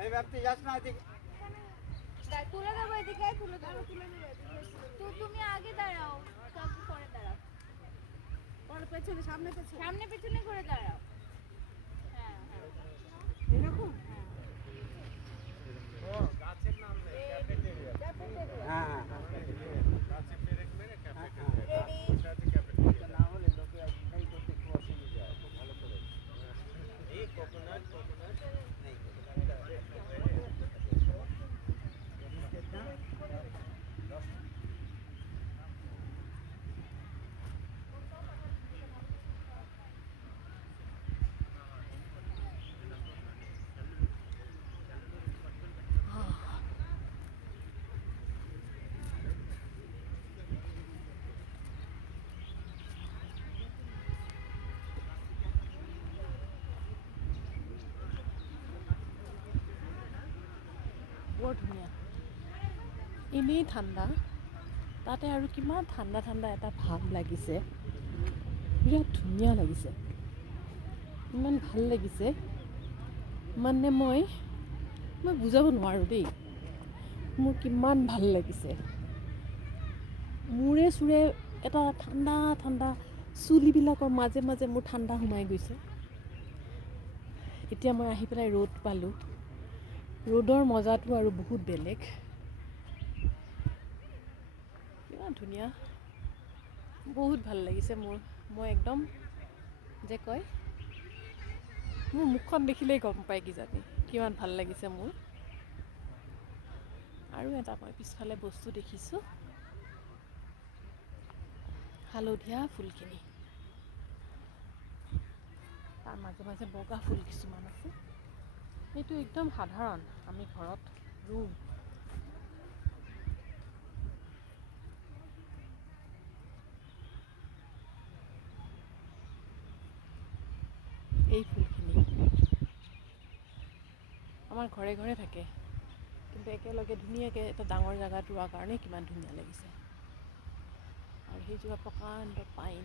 এই ব্যাপতি যাস না এদিকে তুলে দেবো এদিকে তুলে দেবো তুমি আগে দাঁড়াও সব পরে দাঁড়াও পরে পেছনে সামনে পেছনে করে দাঁড়াও হ্যাঁ হ্যাঁ এরকম ও গাছের নাম নেই ক্যাফেটেরিয়া হ্যাঁ হ্যাঁ গাছে পেরেক মেরে ক্যাফেটেরিয়া সাথে ক্যাফেটেরিয়া না হলে লোকে এই করতে একটু অসুবিধা হয় খুব ভালো করে এই কোকোনাট নেই বৰ ধুনীয়া এনেই ঠাণ্ডা তাতে আৰু কিমান ঠাণ্ডা ঠাণ্ডা এটা ভাৱ লাগিছে বিৰাট ধুনীয়া লাগিছে ইমান ভাল লাগিছে মানে মই বুজাব নোৱাৰোঁ দেই মোৰ কিমান ভাল লাগিছে মূৰে চূৰে এটা ঠাণ্ডা ঠাণ্ডা চুলিবিলাকৰ মাজে মাজে মোৰ ঠাণ্ডা সোমাই গৈছে এতিয়া মই আহি পেলাই ৰ'দ পালোঁ ৰ'দৰ মজাটো আৰু বহুত বেলেগ কিমান ধুনীয়া বহুত ভাল লাগিছে মোৰ মই একদম যে কয় মোৰ মুখখন দেখিলেই গম পায় কিজানি কিমান ভাল লাগিছে মোৰ আৰু এটা মই পিছফালে বস্তু দেখিছোঁ হালধীয়া ফুলখিনি তাৰ মাজে মাজে বগা ফুল কিছুমান আছে এইটো একদম সাধাৰণ আমি ঘৰত ৰুওঁ এই ফুলখিনি আমাৰ ঘৰে ঘৰে থাকে কিন্তু একেলগে ধুনীয়াকৈ এটা ডাঙৰ জেগাত ৰোৱাৰ কাৰণে কিমান ধুনীয়া লাগিছে আৰু সেইজোপা প্ৰকাণ্ড পাইন